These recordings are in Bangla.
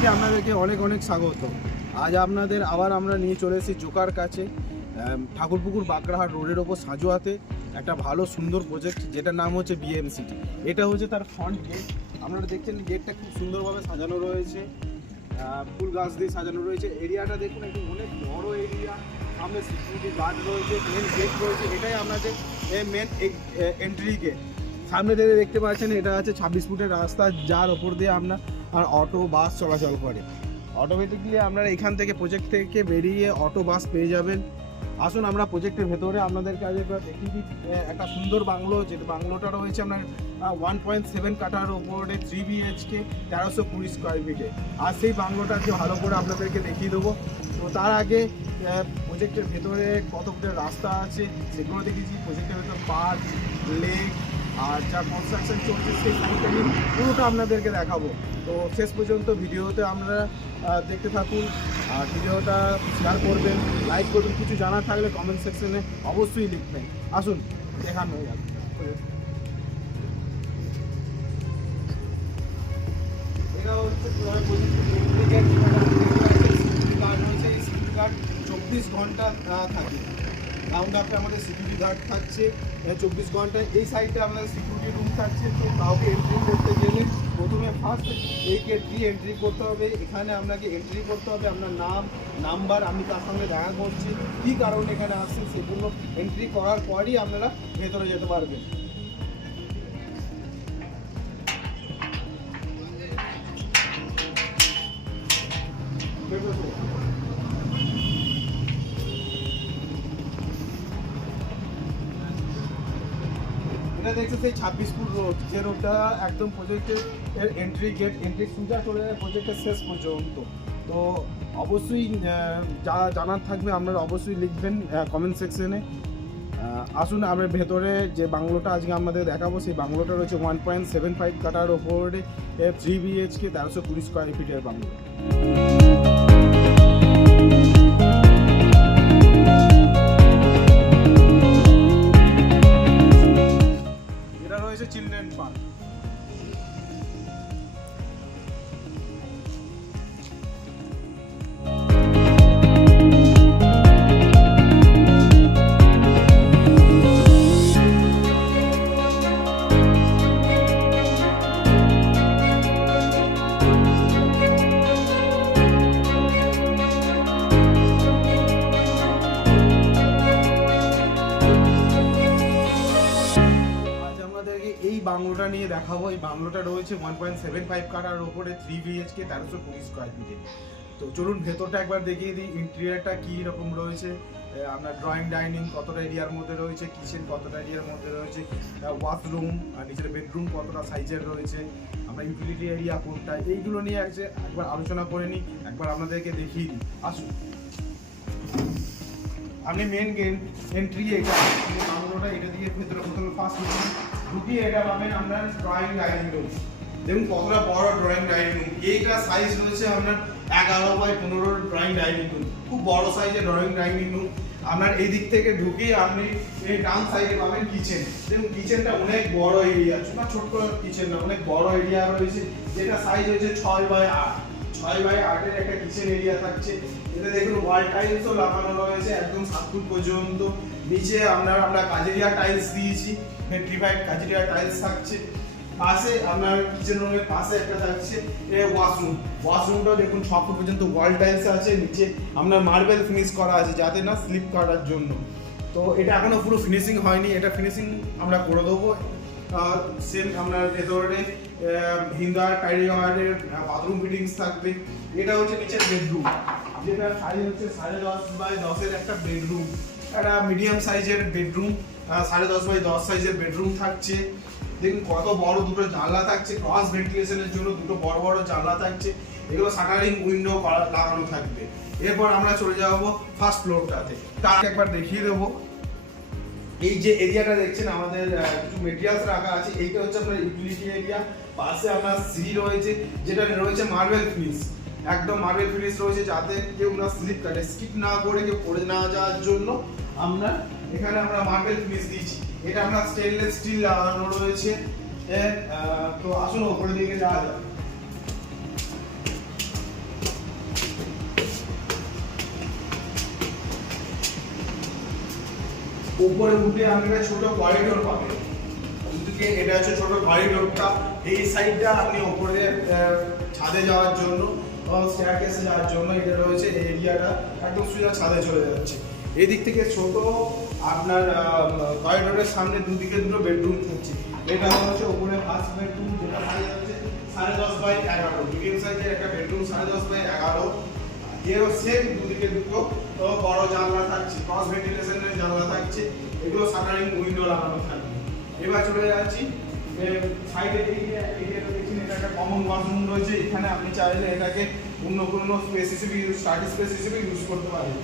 চ্যানেলটিতে আপনাদেরকে অনেক অনেক স্বাগত। আজ আপনাদের আবার আমরা নিয়ে চলে এসেছি জোকার কাছে, ঠাকুরপুকুর বাঁকড়াহাট রোডের ওপর সাজুয়াতে একটা ভালো সুন্দর প্রজেক্ট, যেটার নাম হচ্ছে বিএমসিটি। এটা হচ্ছে তার ফ্রন্ট গেট। আপনারা দেখছেন গেটটা খুব সুন্দরভাবে সাজানো রয়েছে, ফুল গাছ দিয়ে সাজানো রয়েছে। এরিয়াটা দেখুন, একটু অনেক বড় এরিয়া। সামনে সিকিউরিটি গার্ড রয়েছে, মেন গেট রয়েছে। এটাই আপনাদের মেন এন্ট্রি গেট। সামনে থেকে দেখতে পাচ্ছেন এটা আছে 26 ফুটের রাস্তা, যার ওপর দিয়ে আপনার অটো বাস চলাচল করে। অটোমেটিকলি আপনারা এখান থেকে প্রজেক্ট থেকে বেরিয়ে অটো বাস পেয়ে যাবেন। আসুন আমরা প্রজেক্টের ভেতরে আপনাদের কাছে দেখিয়ে দিই একটা সুন্দর বাংলো, যে বাংলোটা রয়েছে আপনার 1.7 কাঠার ওপরে 3 BHK 1320 স্কোয়ার ফিটে। আর সেই বাংলোটাকে ভালো করে আপনাদেরকে দেখিয়ে দেবো। তো তার আগে প্রজেক্টের ভেতরে কত ফুটের রাস্তা আছে সেগুলো দেখেছি। প্রজেক্টের ভেতর পার্ক, লেক আর যা কনস্ট্রাকশন চলছে সেই সাইডটা নিয়ে পুরোটা আপনাদেরকে দেখাবো। তো শেষ পর্যন্ত ভিডিওতে আমরা দেখতে থাকুন, আর ভিডিওটা শেয়ার করবেন, লাইক করবেন। কিছু জানার থাকলে কমেন্ট সেকশনে অবশ্যই লিখবেন। আসুন দেখানো হয়ে যাবে। এটা হচ্ছে 24 ঘন্টা থাকে। রাউন্ড আপে আমাদের সিকিউরিটি গার্ড থাকছে 24 ঘন্টা। এই সাইডে আমাদের সিকিউরিটি রুম থাকছে। তো কাউকে এন্ট্রি করতে গেলে প্রথমে ফার্স্ট এই গেট দিয়ে এন্ট্রি করতে হবে। এখানে আপনাকে এন্ট্রি করতে হবে, আপনার নাম, নাম্বার, আমি তার সঙ্গে দেখা করছি, কী কারণে এখানে আসছেন সেগুলো এন্ট্রি করার পরই আপনারা ভেতরে যেতে পারবেন। এটা দেখছে সেই 26 ফুট রোড, যে রোডটা একদম প্রজেক্টের এন্ট্রি গেট, এন্ট্রি সোজা চলে যায় প্রজেক্টের শেষ পর্যন্ত। তো অবশ্যই যা জানার থাকবে আপনারা অবশ্যই লিখবেন কমেন্ট সেকশনে। আসুন আমরা ভেতরে যে বাংলোটা আজকে আমাদের দেখাবো, সেই বাংলোটা রয়েছে 1.75 কাঠার ওপরে 3 BHK 1320 স্কোয়ার ফিটের বাংলো। Children park. এই বাংলোটা নিয়ে দেখাবো। এই বাংলোটা রয়েছে 1.75 কাঠার ওপরে 3 BHK 1320 স্কোয়ার ফিটে। তো চলুন ভেতরটা একবার দেখিয়ে দিই, ইন্টেরিয়ারটা কী রকম রয়েছে। আপনার ড্রয়িং ডাইনিং কতটা এরিয়ার মধ্যে রয়েছে, কিচেন কতটা এরিয়ার মধ্যে রয়েছে, ওয়াশরুম আর নিচের বেডরুম কতটা সাইজের রয়েছে, আমরা ইউটিলিটি এরিয়া কোনটা, এইগুলো নিয়ে একবার আলোচনা করে নিই, একবার আপনাদেরকে দেখিয়ে দিই। আসুন আপনি মেন এন্ট্রি এটা বাংলোটা, এটা দিয়ে ভেতরে প্রথমে ফার্স্ট ঢুকিয়ে এটা পাবেন আপনার ড্রয়িং ডাইনিং রুম। দেখুন কতটা বড় ড্রয়িং ডাইনিং রুম। এইটা সাইজ রয়েছে আপনার 11x15 ড্রয়িং ডাইনিং রুম, খুব বড় সাইজের ড্রয়িং ডাইনিং রুম। আপনার এই দিক থেকে ঢুকে আপনি এই ডান সাইডে পাবেন কিচেন। দেখুন কিচেনটা অনেক বড় এরিয়া, ছোট কিচেন না, অনেক বড় এরিয়া রয়েছে, যেটা সাইজ হয়েছে 6x8। 6x8 এর একটা কিচেন এরিয়া থাকছে। এটা দেখুন ওয়াল টাইলসও লাগানো রয়েছে একদম 7 ফুট পর্যন্ত। নিচে আমরা কাজেরিয়া টাইলস দিয়েছি, ভেট্রিফাইড কাজেরিয়া টাইলস থাকছে। পাশে আপনার কিচেন রুমের পাশে একটা থাকছে ওয়াশরুম। ওয়াশরুমটাও দেখুন 6 ফুট পর্যন্ত ওয়াল টাইলস আছে, নিচে আপনার মার্বেল ফিনিশ করা আছে যাতে না স্লিপ কাটার জন্য। তো এটা এখনো পুরো ফিনিশিং হয়নি, এটা ফিনিশিং আমরা করে দেবো। সেম আপনার ভেতরে হিন্দার টাইরিওয়ারের বাথরুম ফিটিংস থাকবে। এটা হচ্ছে নিচের বেডরুম, যেটা সাইজ হচ্ছে 10.5x10 একটা বেডরুম, একটা মিডিয়াম সাইজের বেডরুম। 10.5x10 সাইজের বেডরুম থাকছে। দেখুন কত বড় দুটো জানলা থাকছে, ক্রস ভেন্টিলেশনের জন্য দুটো বড় বড় জানলা থাকছে। এগুলো শাটারিং উইন্ডো লাগানো থাকবে। এরপর আমরা চলে যাবো ফার্স্ট ফ্লোরটাতে, তার একবার দেখিয়ে দেবো। এই যে এরিয়াটা দেখছেন আমাদের কিছু মেটেরিয়ালস রাখা আছে, এইটা হচ্ছে আপনার ইউটিলিটি এরিয়া। পাশে আপনার সিঁড়ি রয়েছে, যেটা রয়েছে মার্বেল ফিনিশ, একদম মার্বেল ফিনিশ রয়েছে, যাতে কেউ না স্লিপ কাটে, স্কিপ না করে কেউ পড়ে না যাওয়ার জন্য আমরা এখানে মার্বেল ফিনিশ দিয়েছি। এটা আপনার স্টেনলেস স্টিল লাগানো রয়েছে। তো আসুন উপরে দিকে যাওয়া যাক। উপরে উঠে আপনি একটা ছোট করিডোর পাবেন। দুদিকে এটা হচ্ছে ছোট করিডোরটা, এই সাইডটা আপনি উপরে ছাদে যাওয়ার জন্য স্টেয়ারকেসে যাওয়ার জন্য এটা রয়েছে, এই এরিয়াটা একদম সোজা ছাদে চলে যাচ্ছে। এই দিক থেকে ছোট আপনার করিডোরের সামনে দুদিকে দুটো বেডরুম থাকছে। এটা হচ্ছে উপরে ফার্স্ট বেডরুম, যেটা সাইজ হচ্ছে 10.5x11, মিডিয়াম সাইজের একটা বেডরুম 10.5x11। এরও সেম দুদিকে দুটো বড় জানলা থাকছে, ক্রস ভেন্টিলেশনের জানলা থাকছে, এগুলো শাটারিং উইন্ডো লাগানো থাকবে। এবার চলে যাচ্ছি সাইডে, এরিয়াটা দেখছেন, এটা একটা কমন ওয়াশরুম রয়েছে। এখানে আপনি চাইলে এটাকে অন্য কোনো স্পেস হিসেবে স্টাডি স্পেস হিসেবে ইউজ করতে পারেন।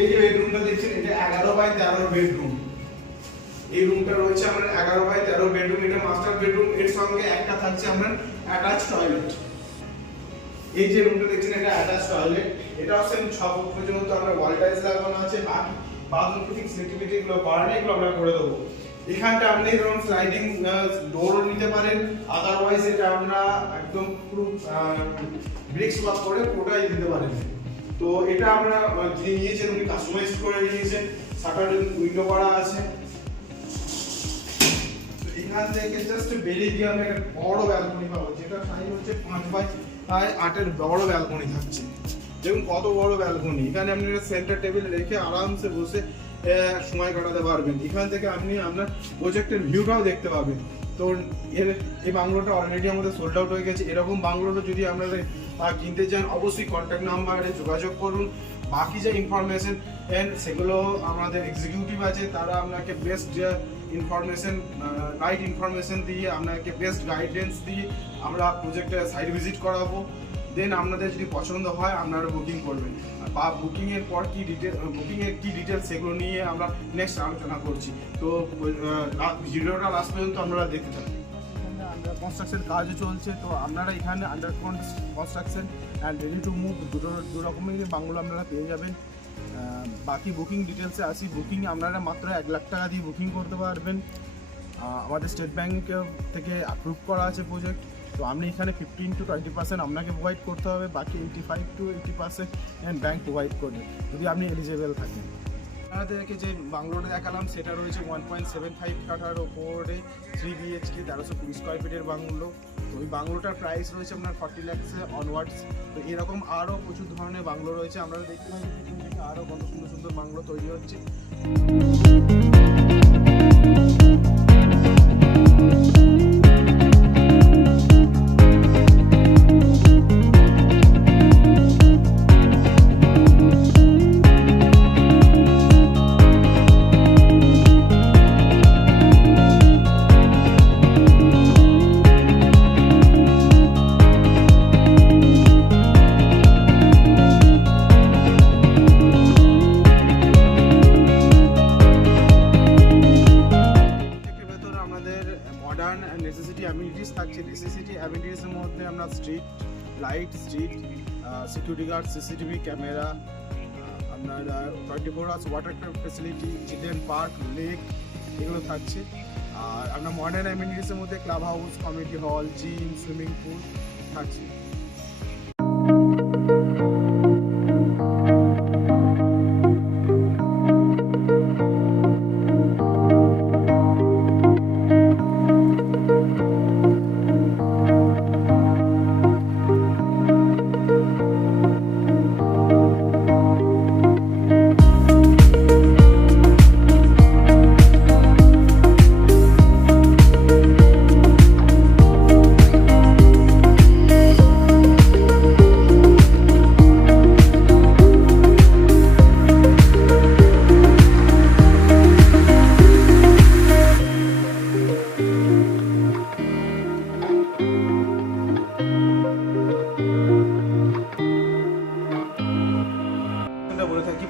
এই যে বেডরুমটা দেখছেন, এটা 11x13 বেডরুম। এই রুমটা রয়েছে আমার 11x13 বেডরুম, এটা মাস্টার বেডরুম, এর সঙ্গে একটা থাকছে আপনার অ্যাটাচ টয়লেট। এই যে রুমটা দেখছেন, এটা অ্যাটাচ টয়লেট, এটা হচ্ছে 6 ফুট পর্যন্ত আমরা ওয়াল টাইলস লাগানো আছে। বাকি বাথরুম ফিটিংস সিটিভিটি গুলো করা নেই, এগুলো আমরা করে দেবো। এখানটা আপনি ধরুন স্লাইডিং ডোরও নিতে পারেন, আদারওয়াইজ এটা আমরা একদম পুরো ব্রিক্স ওয়ার্ক করে পুরোটাই দিতে পারেন। তো এটা আমরা যিনি নিয়েছেন উনি কাস্টমাইজ করে নিয়েছেন, শাটার উইন্ডো করা আছে। এখান থেকে জাস্ট বেরিয়ে গিয়ে আমরা একটা বড় ব্যালকনি পাবো, যেটা সাইজ হচ্ছে 5x8 বড় ব্যালকনি থাকছে। দেখুন কত বড় ব্যালকনি, এখানে আপনি একটা সেন্টার টেবিল রেখে আরামসে বসে সময় কাটাতে পারবেন। এখান থেকে আপনি আপনার প্রজেক্টের ভিউটাও দেখতে পাবেন। তো এই বাংলোটা অলরেডি আমাদের সোল্ড আউট হয়ে গেছে। এরকম বাংলোটা যদি আপনারা কিনতে চান অবশ্যই কন্ট্যাক্ট নাম্বারে যোগাযোগ করুন। বাকি যে ইনফরমেশন সেগুলো আমাদের এক্সিকিউটিভ আছে, তারা আপনাকে বেস্ট ইনফরমেশন, রাইট ইনফরমেশন দিয়ে আপনাকে বেস্ট গাইডেন্স দিয়ে আমরা প্রজেক্টে সাইট ভিজিট করাবো। দেন আপনাদের যদি পছন্দ হয় আপনারা বুকিং করবেন, বা বুকিংয়ের পর কি ডিটেলস সেগুলো নিয়ে আমরা নেক্সট আলোচনা করছি। তো ভিডিওটা লাস্ট পর্যন্ত আপনারা দেখতে থাকুন। আন্ডার কনস্ট্রাকশন কাজও চলছে, তো আপনারা এখানে under construction and ready to move দু রকমেরই বাংলো আপনারা পেয়ে যাবেন। বাকি বুকিং ডিটেলসে আসি। বুকিং আপনারা মাত্র 1 লাখ টাকা দিয়ে বুকিং করতে পারবেন। আমাদের স্টেট ব্যাংক থেকে অ্যাপ্রুভ করা আছে প্রজেক্ট। তো আপনি এখানে 15 to 20% আপনাকে প্রোভাইড করতে হবে, বাকি 85 to 80% ব্যাংক প্রোভাইড করবে যদি আপনি এলিজিবল থাকেন। আপনাদেরকে যে বাংলোটা দেখালাম সেটা রয়েছে 1.75 কাঠার ওপরে 3 BHK 1320 স্কোয়ার ফিটের বাংলো। তো ওই বাংলোটার প্রাইস রয়েছে আপনার 40 lakhs অনওয়ার্ডস। তো এরকম আরও প্রচুর ধরনের বাংলো রয়েছে, আপনারা দেখতে পাবেন থেকে আরও কত সুন্দর সুন্দর বাংলো তৈরি হচ্ছে। মডার্ন নেসেসিটি অ্যামিনিটিস থাকছে। নেসেসিটি অ্যামিনিটিসের মধ্যে আমরা street light, street security guard, CCTV camera, আপনার 24 hours water facility, children park, lake, এগুলো থাকছে। আর আপনার মডার্ন অ্যামিনিটিসের মধ্যে club house, community hall, gym, swimming pool থাকছে।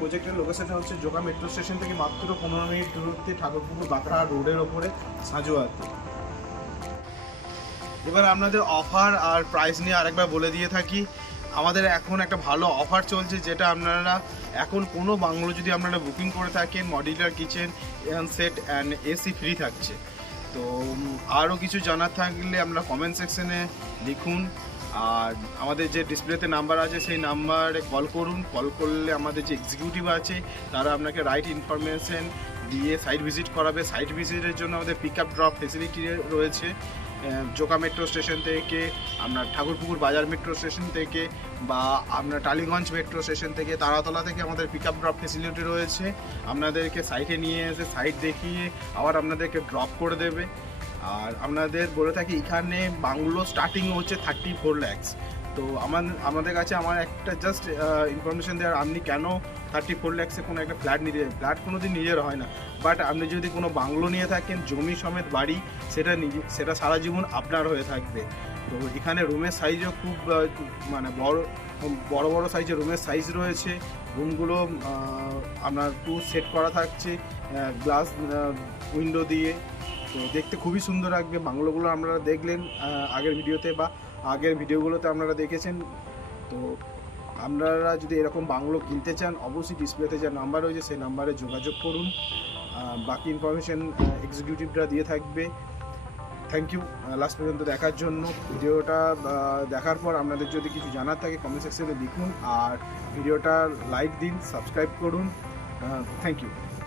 প্রজেক্টের লোকেশনটা হচ্ছে জোকা মেট্রো স্টেশন থেকে মাত্র 15 মিনিট দূরত্বে ঠাকুরপুকুর বাঁকড়া রোডের ওপরে সাজুয়াতে। এবার আপনাদের অফার আর প্রাইস নিয়ে আরেকবার বলে দিয়ে থাকি। আমাদের এখন একটা ভালো অফার চলছে, যেটা আপনারা এখন কোনো বাংলো যদি আপনারা বুকিং করে থাকেন, modular kitchen set and AC free থাকছে। তো আরও কিছু জানার থাকলে আমরা কমেন্ট সেকশনে লিখুন। আর আমাদের যে ডিসপ্লেতে নাম্বার আছে সেই নাম্বারে কল করুন। কল করলে আমাদের যে এক্সিকিউটিভ আছে তারা আপনাকে রাইট ইনফরমেশন দিয়ে সাইট ভিজিট করাবে। সাইট ভিজিটের জন্য আমাদের পিক আপ ড্রপ ফেসিলিটি রয়েছে জোকা মেট্রো স্টেশন থেকে, আপনার ঠাকুরপুকুর বাজার মেট্রো স্টেশন থেকে, বা আপনার টালিগঞ্জ মেট্রো স্টেশন থেকে, তারাতলা থেকে আমাদের পিক আপ ড্রপ ফেসিলিটি রয়েছে। আপনাদেরকে সাইটে নিয়ে এসে সাইট দেখিয়ে আবার আপনাদেরকে ড্রপ করে দেবে। আর আপনাদের বলে থাকি এখানে বাংলো স্টার্টিং হচ্ছে 34 lakhs। তো আমাদের কাছে আমার একটা জাস্ট ইনফরমেশন দেওয়ার, আপনি কেন 34 lakhsে কোনো একটা ফ্ল্যাট নিতে যাবেন? ফ্ল্যাট কোনো দিন নিজের হয় না, বাট আপনি যদি কোনো বাংলো নিয়ে থাকেন জমি সমেত বাড়ি, সেটা সারা জীবন আপনার হয়ে থাকবে। তো এখানে রুমের সাইজও খুব মানে বড় বড় সাইজের রুমের সাইজ রয়েছে। রুমগুলো আপনার পুরো সেট করা থাকছে গ্লাস উইন্ডো দিয়ে। তো দেখতে খুবই সুন্দর লাগবে। বাংলোগুলো আপনারা দেখলেন আগের ভিডিওতে, বা আগের ভিডিওগুলোতে আপনারা দেখেছেন। তো আপনারা যদি এরকম বাংলো কিনতে চান অবশ্যই ডিসপ্লেতে যে নাম্বার রয়েছে সেই নাম্বারে যোগাযোগ করুন। বাকি ইনফরমেশন এক্সিকিউটিভরা দিয়ে থাকবে। থ্যাংক ইউ লাস্ট পর্যন্ত দেখার জন্য। ভিডিওটা দেখার পর আপনাদের যদি কিছু জানার থাকে কমেন্ট সেকশনে লিখুন, আর ভিডিওটা লাইক দিন, সাবস্ক্রাইব করুন। Thank you.